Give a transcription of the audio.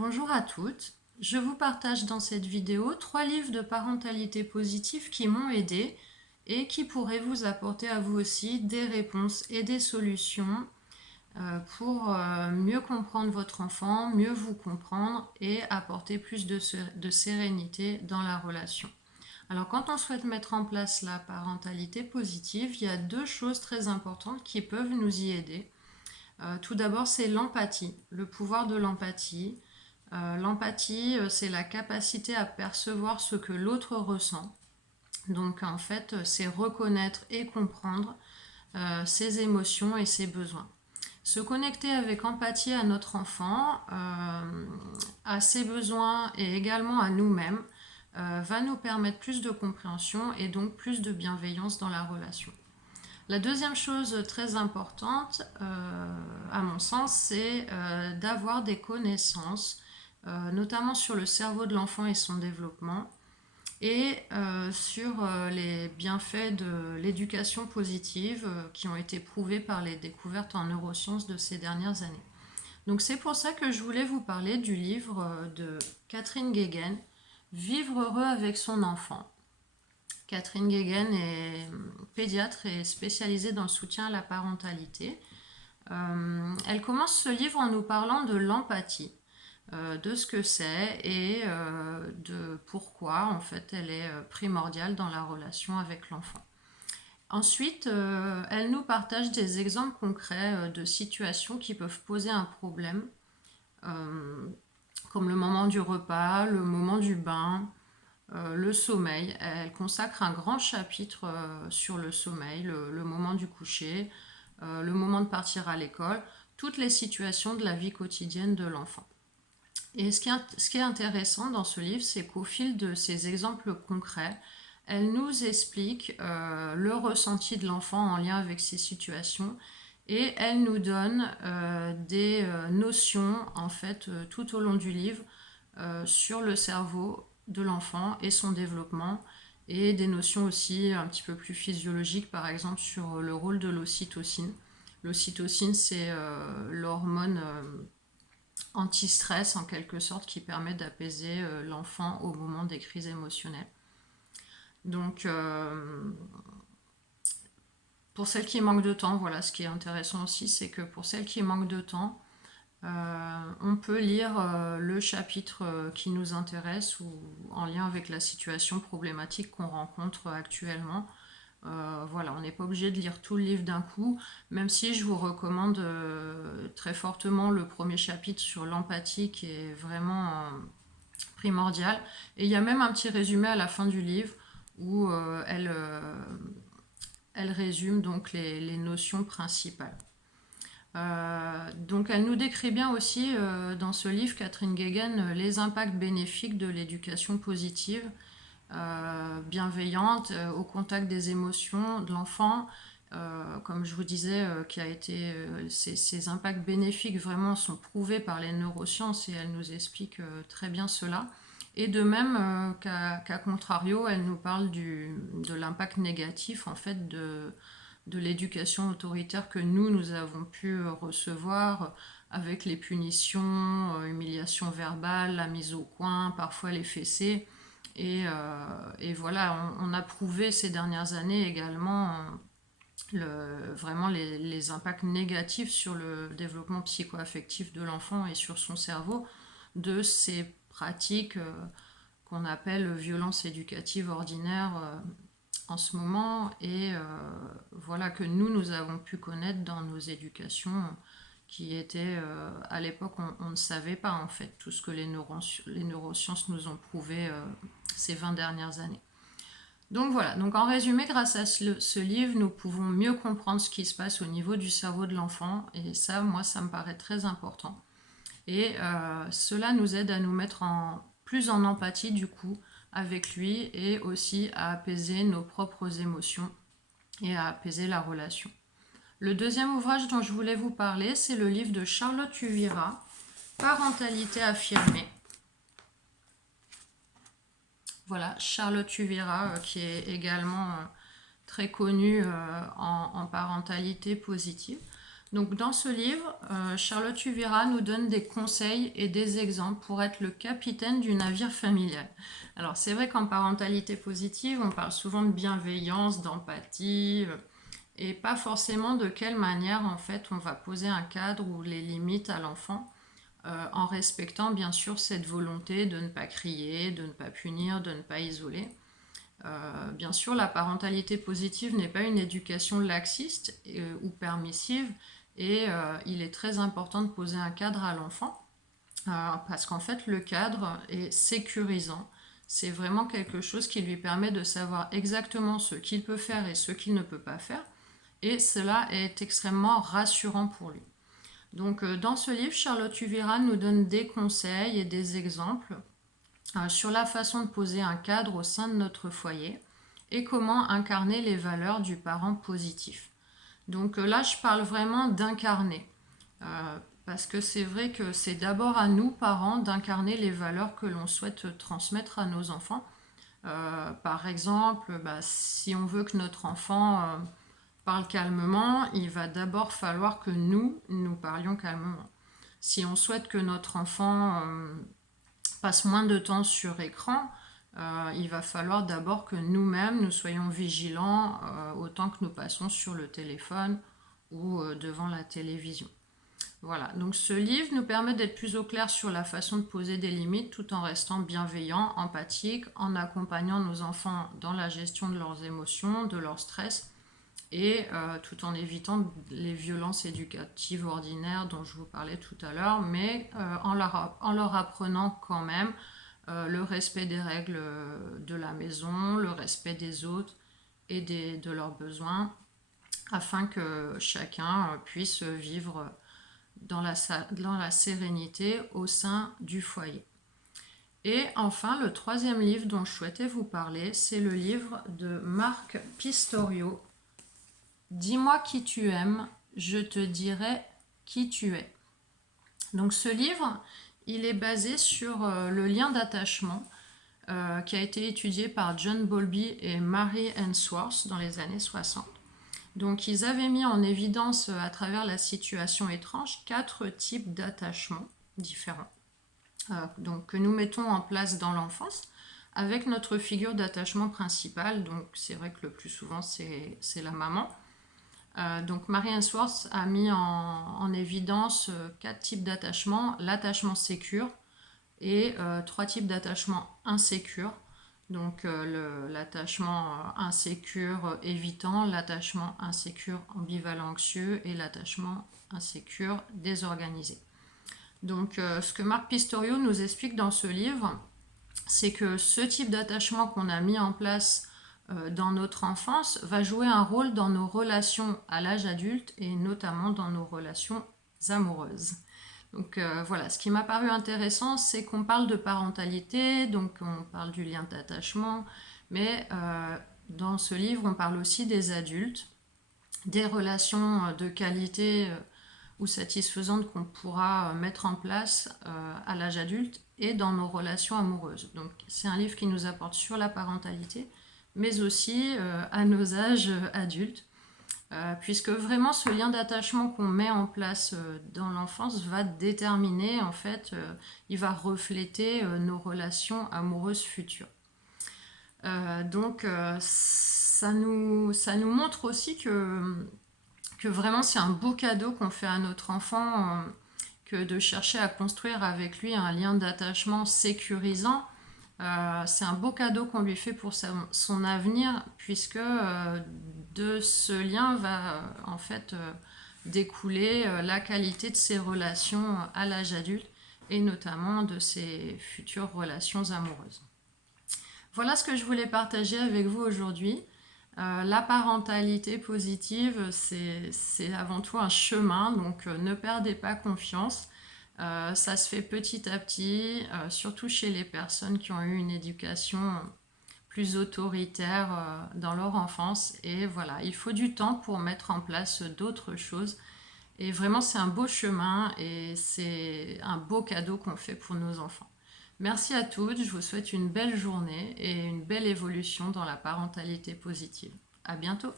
Bonjour à toutes, je vous partage dans cette vidéo 3 livres de parentalité positive qui m'ont aidé et qui pourraient vous apporter à vous aussi des réponses et des solutions pour mieux comprendre votre enfant, mieux vous comprendre et apporter plus de sérénité dans la relation. Alors quand on souhaite mettre en place la parentalité positive, il y a 2 choses très importantes qui peuvent nous y aider. Tout d'abord, c'est l'empathie, le pouvoir de l'empathie. L'empathie, c'est la capacité à percevoir ce que l'autre ressent. Donc en fait, c'est reconnaître et comprendre ses émotions et ses besoins. Se connecter avec empathie à notre enfant, à ses besoins et également à nous-mêmes, va nous permettre plus de compréhension et donc plus de bienveillance dans la relation. La deuxième chose très importante, à mon sens, c'est d'avoir des connaissances, notamment sur le cerveau de l'enfant et son développement, et sur les bienfaits de l'éducation positive qui ont été prouvés par les découvertes en neurosciences de ces dernières années. Donc c'est pour ça que je voulais vous parler du livre de Catherine Guéguen, Vivre heureux avec son enfant. Catherine Guéguen est pédiatre et spécialisée dans le soutien à la parentalité. Elle commence ce livre en nous parlant de l'empathie, de ce que c'est et de pourquoi en fait elle est primordiale dans la relation avec l'enfant. Ensuite, elle nous partage des exemples concrets de situations qui peuvent poser un problème, comme le moment du repas, le moment du bain, le sommeil. Elle consacre un grand chapitre sur le sommeil, le moment du coucher, le moment de partir à l'école, toutes les situations de la vie quotidienne de l'enfant. Et ce qui est intéressant dans ce livre, c'est qu'au fil de ces exemples concrets, elle nous explique le ressenti de l'enfant en lien avec ces situations et elle nous donne des notions en fait tout au long du livre sur le cerveau de l'enfant et son développement et des notions aussi un petit peu plus physiologiques, par exemple sur le rôle de l'ocytocine. L'ocytocine, c'est l'hormone anti-stress en quelque sorte qui permet d'apaiser l'enfant au moment des crises émotionnelles. Donc pour celles qui manquent de temps, voilà, ce qui est intéressant aussi, c'est que pour celles qui manquent de temps, on peut lire le chapitre qui nous intéresse ou en lien avec la situation problématique qu'on rencontre actuellement. Voilà, on n'est pas obligé de lire tout le livre d'un coup, même si je vous recommande très fortement le premier chapitre sur l'empathie qui est vraiment primordial. Et il y a même un petit résumé à la fin du livre où elle résume donc les notions principales. Donc elle nous décrit bien aussi dans ce livre, Catherine Guéguen, les impacts bénéfiques de l'éducation positive, bienveillante, au contact des émotions de l'enfant, comme je vous disais, qui a été, ces impacts bénéfiques vraiment sont prouvés par les neurosciences et elle nous explique très bien cela. Et de même qu'à contrario, elle nous parle de l'impact négatif en fait de l'éducation autoritaire que nous avons pu recevoir avec les punitions, humiliation verbale, la mise au coin, parfois les fessées. Et voilà, on a prouvé ces dernières années également vraiment les impacts négatifs sur le développement psycho-affectif de l'enfant et sur son cerveau de ces pratiques qu'on appelle violences éducatives ordinaires en ce moment et voilà que nous avons pu connaître dans nos éducations qui étaient à l'époque on ne savait pas en fait tout ce que les neurosciences nous ont prouvé ces 20 dernières années. Donc voilà, donc en résumé, grâce à ce livre, nous pouvons mieux comprendre ce qui se passe au niveau du cerveau de l'enfant et ça, moi, ça me paraît très important. Et cela nous aide à nous mettre plus en empathie du coup avec lui et aussi à apaiser nos propres émotions et à apaiser la relation. Le deuxième ouvrage dont je voulais vous parler, c'est le livre de Charlotte Uvira, Parentalité affirmée. Voilà, Charlotte Uvira, qui est également très connue en parentalité positive. Donc dans ce livre, Charlotte Uvira nous donne des conseils et des exemples pour être le capitaine du navire familial. Alors c'est vrai qu'en parentalité positive, on parle souvent de bienveillance, d'empathie, et pas forcément de quelle manière en fait on va poser un cadre ou les limites à l'enfant, en respectant bien sûr cette volonté de ne pas crier, de ne pas punir, de ne pas isoler. Bien sûr, la parentalité positive n'est pas une éducation laxiste ou permissive, et il est très important de poser un cadre à l'enfant, parce qu'en fait le cadre est sécurisant. C'est vraiment quelque chose qui lui permet de savoir exactement ce qu'il peut faire et ce qu'il ne peut pas faire, et cela est extrêmement rassurant pour lui. Donc dans ce livre, Charlotte Uvira nous donne des conseils et des exemples sur la façon de poser un cadre au sein de notre foyer et comment incarner les valeurs du parent positif. Donc là, je parle vraiment d'incarner, parce que c'est vrai que c'est d'abord à nous, parents, d'incarner les valeurs que l'on souhaite transmettre à nos enfants. Par exemple, si on veut que notre enfant parle calmement, il va d'abord falloir que nous parlions calmement. Si on souhaite que notre enfant passe moins de temps sur écran, il va falloir d'abord que nous-mêmes, nous soyons vigilants autant que nous passons sur le téléphone ou devant la télévision. Voilà, donc ce livre nous permet d'être plus au clair sur la façon de poser des limites tout en restant bienveillant, empathique, en accompagnant nos enfants dans la gestion de leurs émotions, de leur stress, et tout en évitant les violences éducatives ordinaires dont je vous parlais tout à l'heure, mais en leur apprenant quand même le respect des règles de la maison, le respect des autres et de leurs besoins, afin que chacun puisse vivre dans la sérénité au sein du foyer. Et enfin, le troisième livre dont je souhaitais vous parler, c'est le livre de Marc Pistorio, Dis-moi qui tu aimes, je te dirai qui tu es. Donc ce livre, il est basé sur le lien d'attachement qui a été étudié par John Bowlby et Mary Ainsworth dans les années 60. Donc ils avaient mis en évidence à travers la situation étrange 4 types d'attachements différents, donc que nous mettons en place dans l'enfance avec notre figure d'attachement principale. Donc c'est vrai que le plus souvent c'est la maman. Donc Mary Ainsworth a mis en évidence 4 types d'attachement: l'attachement sécure et 3 types d'attachement insécure. Donc l'attachement insécure évitant, l'attachement insécure ambivalent anxieux et l'attachement insécure désorganisé. Donc ce que Marc Pistorio nous explique dans ce livre, c'est que ce type d'attachement qu'on a mis en place dans notre enfance va jouer un rôle dans nos relations à l'âge adulte et notamment dans nos relations amoureuses. Donc voilà, ce qui m'a paru intéressant, c'est qu'on parle de parentalité, donc on parle du lien d'attachement, mais dans ce livre, on parle aussi des adultes, des relations de qualité ou satisfaisantes qu'on pourra mettre en place à l'âge adulte et dans nos relations amoureuses. Donc c'est un livre qui nous apporte sur la parentalité, mais aussi à nos âges adultes, puisque vraiment ce lien d'attachement qu'on met en place dans l'enfance va déterminer, en fait, il va refléter nos relations amoureuses futures. Donc ça nous montre aussi que vraiment c'est un beau cadeau qu'on fait à notre enfant, que de chercher à construire avec lui un lien d'attachement sécurisant. C'est un beau cadeau qu'on lui fait pour son avenir, puisque de ce lien va en fait découler la qualité de ses relations à l'âge adulte et notamment de ses futures relations amoureuses. Voilà ce que je voulais partager avec vous aujourd'hui. La parentalité positive, c'est avant tout un chemin, donc ne perdez pas confiance. Ça se fait petit à petit, surtout chez les personnes qui ont eu une éducation plus autoritaire dans leur enfance. Et voilà, il faut du temps pour mettre en place d'autres choses. Et vraiment, c'est un beau chemin et c'est un beau cadeau qu'on fait pour nos enfants. Merci à toutes, je vous souhaite une belle journée et une belle évolution dans la parentalité positive. À bientôt!